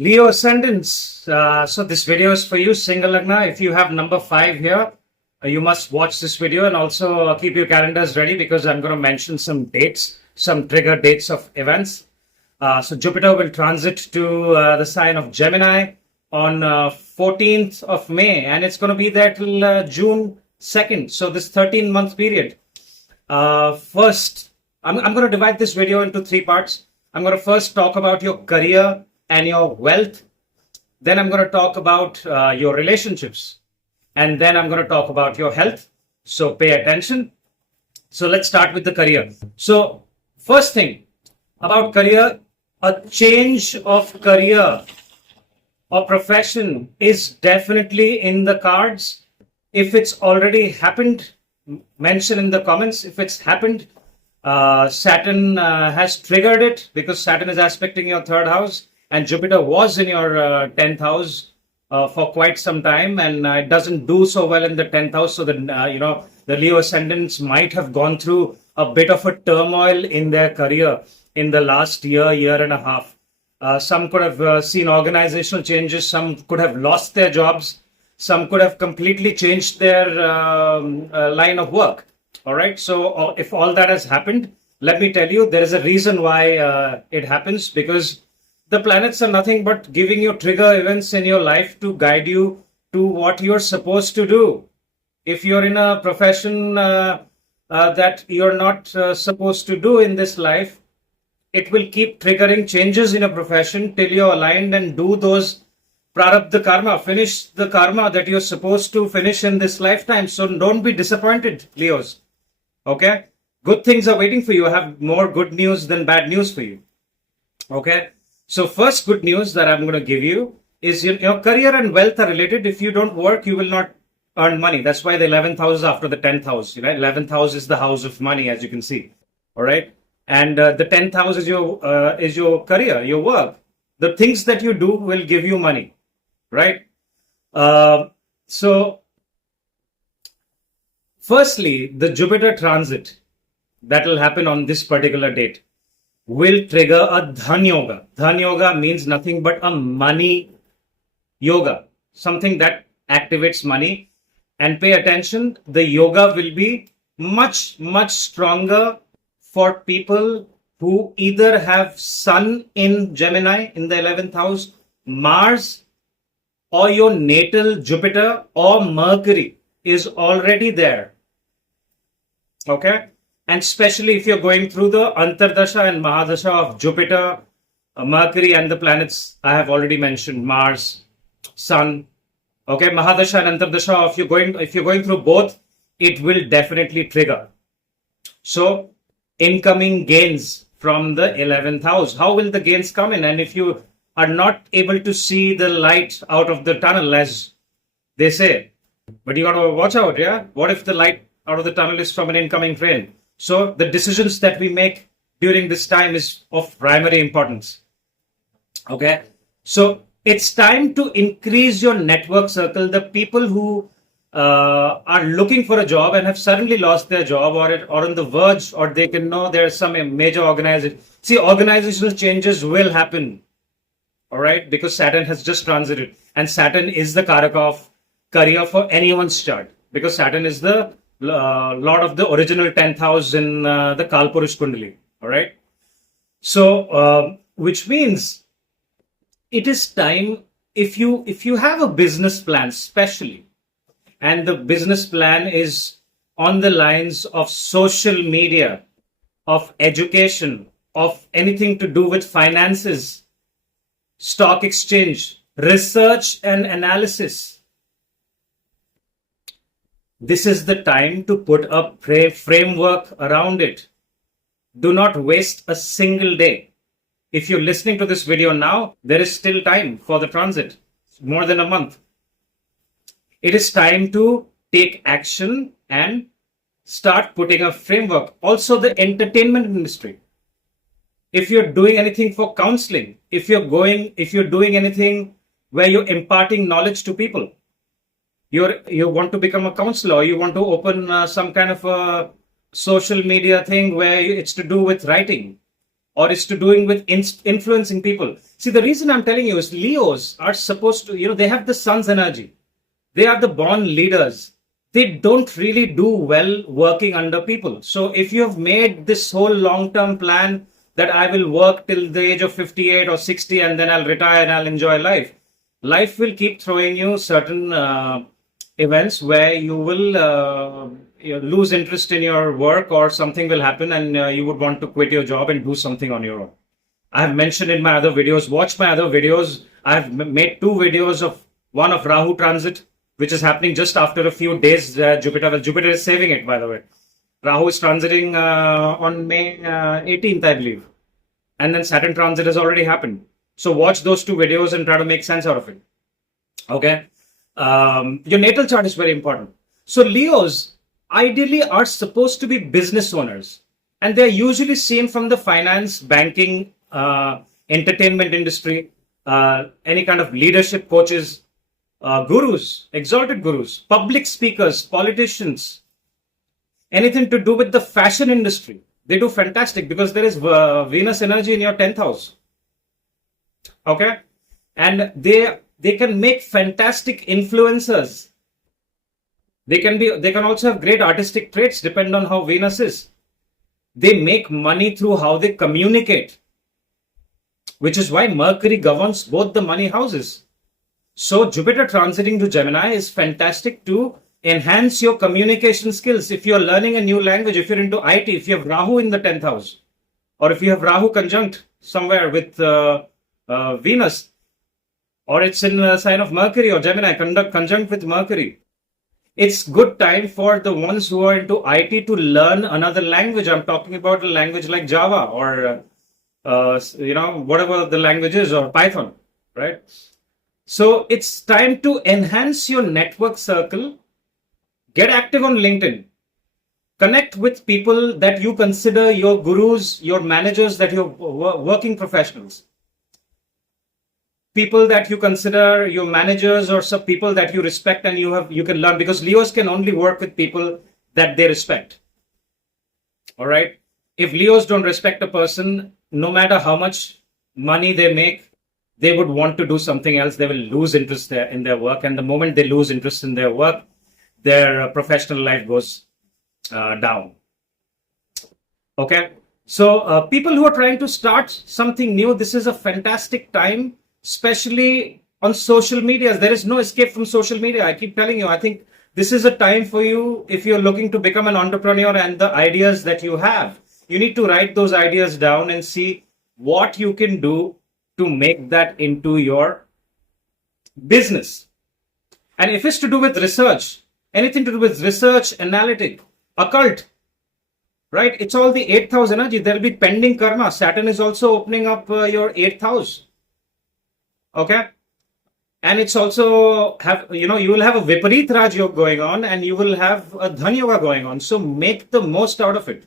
Leo Ascendants. So this video is for you, Single Lagna. If you have number 5 here, you must watch this video and also keep your calendars ready because I'm going to mention some dates, some trigger dates of events. So Jupiter will transit to the sign of Gemini on 14th of May, and it's going to be there till June 2nd. So this 13-month period. First, I'm going to divide this video into 3 parts. I'm going to first talk about your career and your wealth. Then I'm going to talk about your relationships. And then I'm going to talk about your health. So pay attention. So let's start with the career. So first thing about career, a change of career or profession is definitely in the cards. If it's already happened, mention in the comments. If it's happened, Saturn has triggered it because Saturn is aspecting your 3rd house. And Jupiter was in your 10th house for quite some time, and it doesn't do so well in the 10th house. So the Leo ascendants might have gone through a bit of a turmoil in their career in the last year and a half. Some could have seen organizational changes. Some could have lost their jobs. Some could have completely changed their line of work. All right. So if all that has happened, let me tell you, there is a reason why it happens, because the planets are nothing but giving you trigger events in your life to guide you to what you're supposed to do. If you're in a profession that you're not supposed to do in this life, it will keep triggering changes in a profession till you're aligned and do those prarabdha karma, finish the karma that you're supposed to finish in this lifetime. So don't be disappointed, Leos. Okay? Good things are waiting for you. I have more good news than bad news for you. Okay? So first good news that I'm going to give you is your career and wealth are related. If you don't work, you will not earn money. That's why the 11th house is after the 10th house. 11th house is the house of money, as you can see. All right. And the 10th house is your career, your work. The things that you do will give you money. Right. So firstly, the Jupiter transit that will happen on this particular date will trigger a Dhan Yoga. Dhan Yoga means nothing but a money yoga, something that activates money. And pay attention, the yoga will be much, much stronger for people who either have Sun in Gemini in the 11th house, Mars, or your natal Jupiter or Mercury is already there. Okay? And especially if you're going through the Antardasha and Mahadasha of Jupiter, Mercury, and the planets I have already mentioned, Mars, Sun. Okay, Mahadasha and Antardasha, if you're going through both, it will definitely trigger. So, incoming gains from the 11th house. How will the gains come in? And if you are not able to see the light out of the tunnel, as they say, but you got to watch out, yeah? What if the light out of the tunnel is from an incoming train? So the decisions that we make during this time is of primary importance. Okay. So it's time to increase your network circle. The people who are looking for a job and have suddenly lost their job or on the verge, or they can know there's some major organization. See, organizational changes will happen. All right. Because Saturn has just transited, and Saturn is the Karaka of career for anyone's chart, because Saturn is the Lord of the original 10th house in the Kalpurush Kundali. All right. So, which means it is time, if you have a business plan, especially, and the business plan is on the lines of social media, of education, of anything to do with finances, stock exchange, research and analysis, this is the time to put a framework around it. Do not waste a single day. If you're listening to this video now, there is still time for the transit, more than a month. It is time to take action and start putting a framework. Also, the entertainment industry. If you're doing anything for counseling, if you're doing anything where you're imparting knowledge to people, you want to become a counselor, you want to open some kind of a social media thing where it's to do with writing, or is to doing with influencing people. See, the reason I'm telling you is Leos are supposed to, they have the sun's energy. They are the born leaders. They don't really do well working under people. So if you have made this whole long-term plan that I will work till the age of 58 or 60 and then I'll retire and I'll enjoy life, life will keep throwing you certain events where you will lose interest in your work, or something will happen and you would want to quit your job and do something on your own. I have mentioned in my other videos, watch my other videos. I have made 2 videos of one of Rahu transit, which is happening just after a few days. Jupiter is saving it, by the way. Rahu is transiting on May 18th, I believe. And then Saturn transit has already happened. So watch those 2 videos and try to make sense out of it. Okay. Your natal chart is very important. So Leos ideally are supposed to be business owners. And they're usually seen from the finance, banking, entertainment industry, any kind of leadership coaches, gurus, exalted gurus, public speakers, politicians, anything to do with the fashion industry. They do fantastic because there is Venus energy in your 10th house. Okay. And they can make fantastic influencers. They can also have great artistic traits, depending on how Venus is. They make money through how they communicate, which is why Mercury governs both the money houses. So Jupiter transiting to Gemini is fantastic to enhance your communication skills. If you're learning a new language, if you're into IT, if you have Rahu in the 10th house, or if you have Rahu conjunct somewhere with Venus, or it's in a sign of Mercury or Gemini conjunct with Mercury, it's good time for the ones who are into IT to learn another language. I'm talking about a language like Java or, whatever the language is, or Python, right? So it's time to enhance your network circle. Get active on LinkedIn. Connect with people that you consider your gurus, your managers, that you're working professionals. People that you consider your managers, or some people that you respect and you can learn, because Leos can only work with people that they respect. All right. If Leos don't respect a person, no matter how much money they make, they would want to do something else. They will lose interest in their work. And the moment they lose interest in their work, their professional life goes down. Okay. So people who are trying to start something new, this is a fantastic time, especially on social media. There is no escape from social media. I keep telling you, I think this is a time for you if you're looking to become an entrepreneur, and the ideas that you have, you need to write those ideas down and see what you can do to make that into your business. And if it's to do with research, anything to do with research, analytic, occult, right? It's all the 8th house energy. There will be pending karma. Saturn is also opening up your 8th house. Okay. And it's also you will have a Viparit Raj Yoga going on, and you will have a Dhan Yoga going on. So make the most out of it.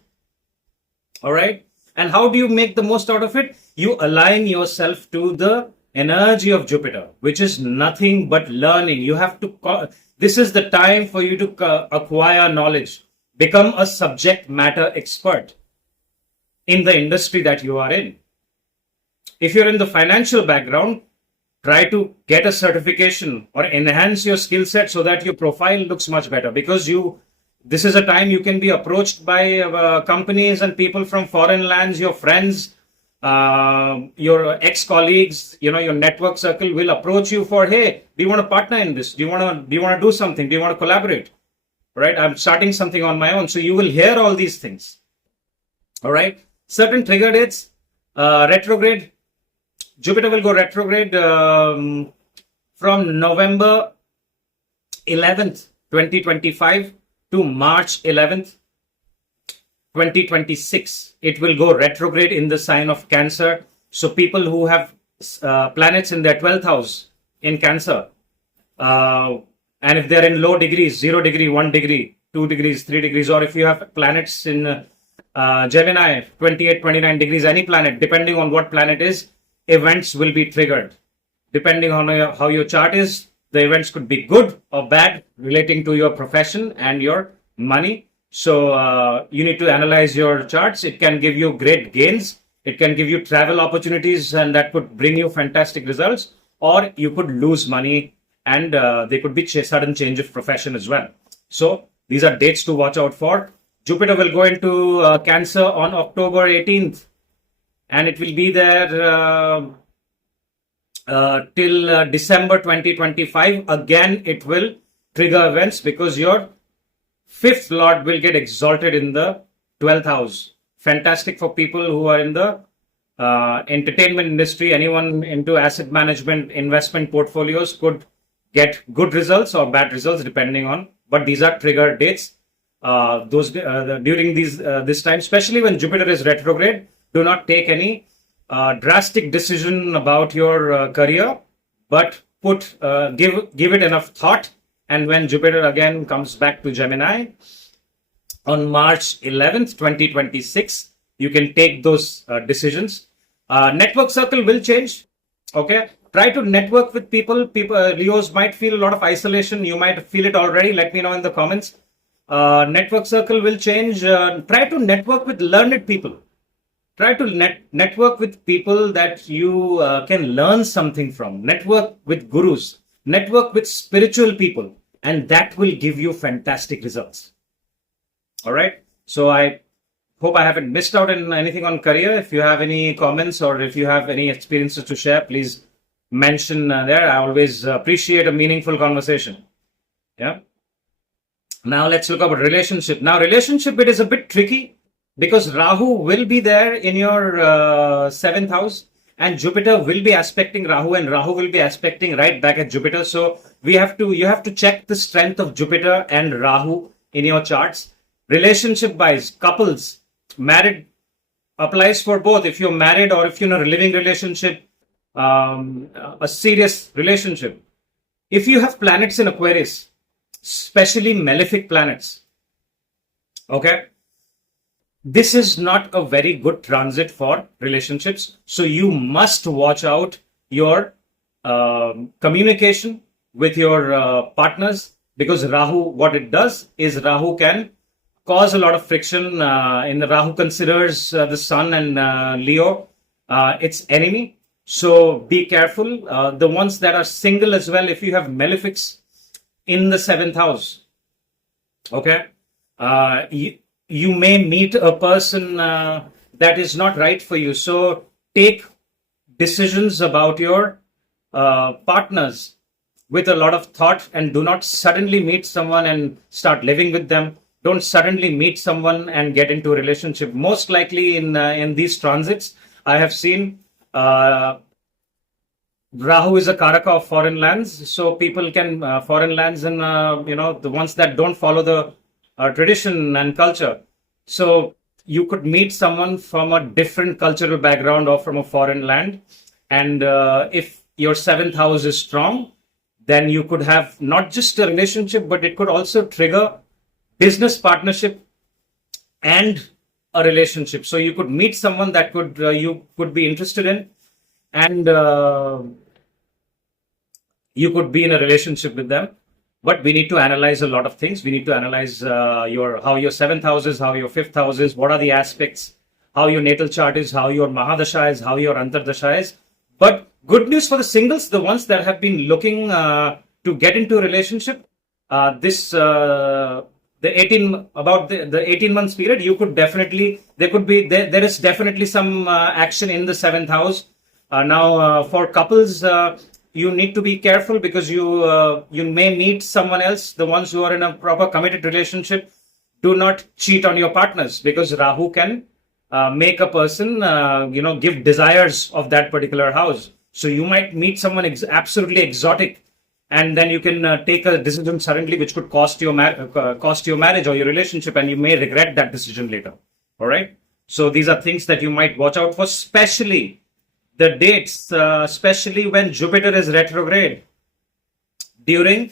All right. And how do you make the most out of it? You align yourself to the energy of Jupiter, which is nothing but learning. You have to, this is the time for you to acquire knowledge, become a subject matter expert in the industry that you are in. If you're in the financial background, try to get a certification or enhance your skill set so that your profile looks much better, because this is a time you can be approached by companies and people from foreign lands, your friends, your ex-colleagues, your network circle will approach you for, hey, do you want to partner in this? Do you want to do something? Do you want to collaborate? Right? I'm starting something on my own. So you will hear all these things. All right. Certain trigger dates, retrograde. Jupiter will go retrograde from November 11th, 2025 to March 11th, 2026. It will go retrograde in the sign of Cancer. So people who have planets in their 12th house in Cancer, and if they're in low degrees, 0 degree, 1 degree, 2 degrees, 3 degrees, or if you have planets in Gemini, 28, 29 degrees, any planet, depending on what planet is, events will be triggered. Depending on how your chart is, the events could be good or bad relating to your profession and your money. So you need to analyze your charts. It can give you great gains. It can give you travel opportunities, and that could bring you fantastic results, or you could lose money, and there could be sudden change of profession as well. So these are dates to watch out for. Jupiter will go into Cancer on October 18th, and it will be there till December 2025. Again, it will trigger events because your fifth lord will get exalted in the 12th house. Fantastic for people who are in the entertainment industry. Anyone into asset management, investment portfolios could get good results or bad results depending on. But these are trigger dates. During this time, especially when Jupiter is retrograde, do not take any drastic decision about your career, but give it enough thought. And when Jupiter again comes back to Gemini on March 11th, 2026, you can take those decisions. Network circle will change. Okay. Try to network with people. Leos might feel a lot of isolation. You might feel it already. Let me know in the comments. Network circle will change. Try to network with learned people. Try to network with people that you can learn something from. Network with gurus. Network with spiritual people. And that will give you fantastic results. All right. So I hope I haven't missed out on anything on career. If you have any comments or if you have any experiences to share, please mention there. I always appreciate a meaningful conversation. Yeah. Now let's look about relationship. Now relationship, it is a bit tricky because Rahu will be there in your seventh house, and Jupiter will be aspecting Rahu, and Rahu will be aspecting right back at Jupiter. So you have to check the strength of Jupiter and Rahu in your charts. Relationship wise, couples, married applies for both. If you're married or if you're in a living relationship, a serious relationship. If you have planets in Aquarius, especially malefic planets, okay, this is not a very good transit for relationships. So you must watch out your communication with your partners, because Rahu, what it does is Rahu can cause a lot of friction. Rahu considers the Sun and Leo its enemy. So be careful. The ones that are single as well, if you have malefics in the seventh house, okay, you may meet a person that is not right for you. So take decisions about your partners with a lot of thought, and do not suddenly meet someone and start living with them. Don't suddenly meet someone and get into a relationship. Most likely in these transits, I have seen Rahu is a Karaka of foreign lands. So people can, foreign lands and, the ones that don't follow the tradition and culture. So you could meet someone from a different cultural background or from a foreign land. And if your seventh house is strong, then you could have not just a relationship, but it could also trigger business partnership and a relationship. So you could meet someone that you could be interested in, and you could be in a relationship with them. But we need to analyze a lot of things. We need to analyze how your seventh house is, how your fifth house is, what are the aspects, how your natal chart is, how your Mahadasha is, how your Antardasha is. But good news for the singles, the ones that have been looking to get into a relationship, the 18 months period, you could definitely, there is definitely some action in the seventh house. Now for couples, you need to be careful, because you may meet someone else. The ones who are in a proper committed relationship, do not cheat on your partners, because Rahu can make a person give desires of that particular house. So you might meet someone absolutely exotic, and then you can take a decision suddenly which could cost your marriage or your relationship, and you may regret that decision later. All right. So these are things that you might watch out for, especially the dates, especially when Jupiter is retrograde and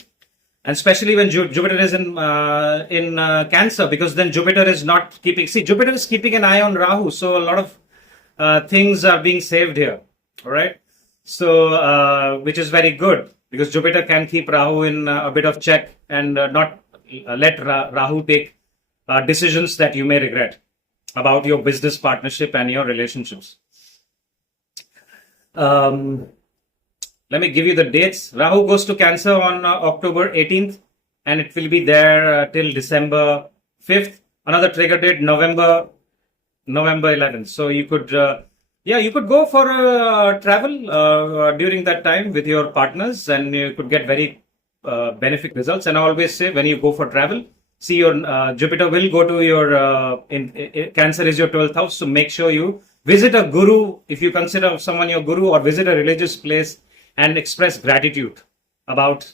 especially when Jupiter is in Cancer, because then Jupiter is not keeping. See, Jupiter is keeping an eye on Rahu, so a lot of things are being saved here. All right. So which is very good, because Jupiter can keep Rahu in a bit of check and not let Rahu take decisions that you may regret about your business partnership and your relationships. Um, Let me give you the dates. Rahu goes to Cancer on October 18th, and it will be there till December 5th. Another trigger date, November 11th. So you could, you could go for travel during that time with your partners, and you could get very benefic results. And I always say, when you go for travel, see your Jupiter will go to your Cancer is your 12th house. So make sure you visit a guru if you consider someone your guru, or visit a religious place and express gratitude about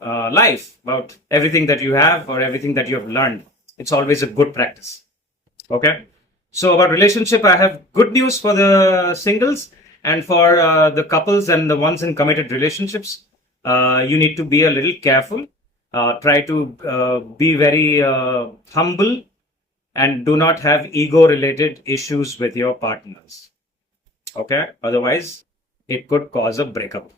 life, about everything that you have or everything that you have learned. It's always a good practice. Okay. So about relationship, I have good news for the singles, and for the couples and the ones in committed relationships. You need to be a little careful. Try to be very humble, and do not have ego-related issues with your partners. Okay? Otherwise, it could cause a breakup.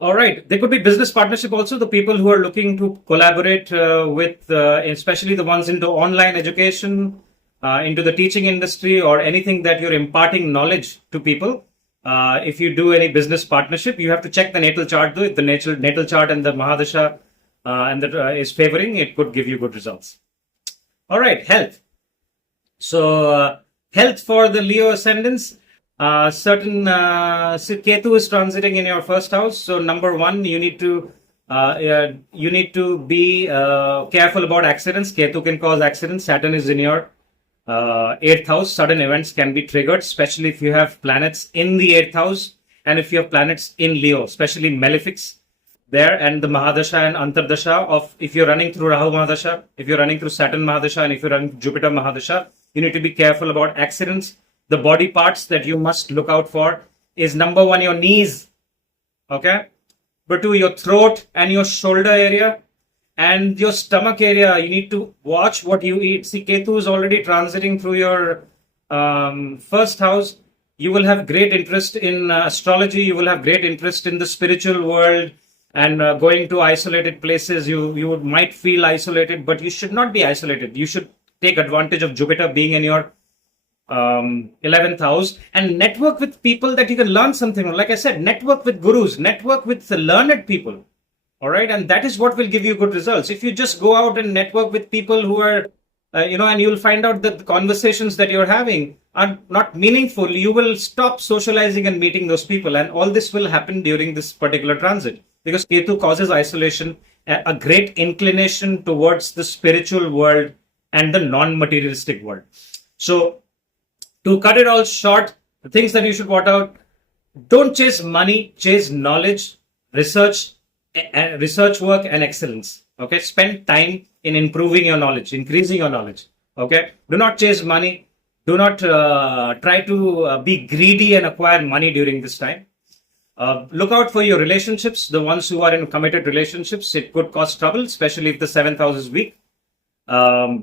All right. There could be business partnership also. The people who are looking to collaborate with, especially the ones into online education, into the teaching industry, or anything that you're imparting knowledge to people. If you do any business partnership, you have to check the natal chart though. If the natal chart and the Mahadasha and that is favoring, it could give you good results. All right, health. So health for the Leo ascendants. Certain Ketu is transiting in your first house. So number one, you need to be careful about accidents. Ketu can cause accidents. Saturn is in your 8th house. Sudden events can be triggered, especially if you have planets in the 8th house, and if you have planets in Leo, especially malefics there, and the Mahadasha and Antardasha of, if you're running through Rahu Mahadasha, if you're running through Saturn Mahadasha, and if you're running Jupiter Mahadasha, you need to be careful about accidents. The body parts that you must look out for is number one, your knees. Okay. Number two, your throat and your shoulder area and your stomach area. You need to watch what you eat. See, Ketu is already transiting through your first house. You will have great interest in astrology. You will have great interest in the spiritual world, and going to isolated places. You might feel isolated, but you should not be isolated. You should take advantage of Jupiter being in your 11th house, and network with people that you can learn something from. Like I said, network with gurus, network with the learned people. All right. And that is what will give you good results. If you just go out and network with people who are, and you'll find out that the conversations that you're having are not meaningful, you will stop socializing and meeting those people. And all this will happen during this particular transit, because Ketu causes isolation, a great inclination towards the spiritual world and the non-materialistic world. So to cut it all short, the things that you should watch out: don't chase money, chase knowledge, research work and excellence. Okay. Spend time in improving your knowledge, increasing your knowledge. Okay. Do not chase money. Do not try to be greedy and acquire money during this time. Look out for your relationships. The ones who are in committed relationships, it could cause trouble, especially if the 7th house is weak.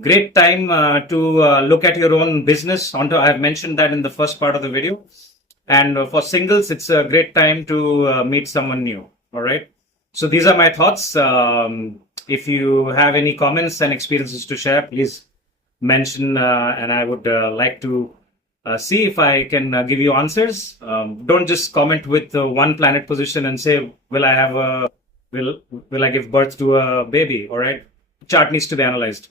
Great time to look at your own business. I have mentioned that in the first part of the video. And for singles, it's a great time to meet someone new. All right. So these are my thoughts. If you have any comments and experiences to share, please mention, and I would like to see if I can give you answers. Don't just comment with one planet position and say, will I give birth to a baby? All right. Chart needs to be analyzed.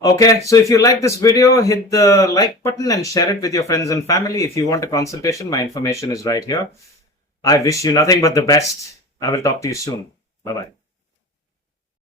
Okay, so if you like this video, hit the like button and share it with your friends and family. If you want a consultation, my information is right here. I wish you nothing but the best. I will talk to you soon. Bye-bye.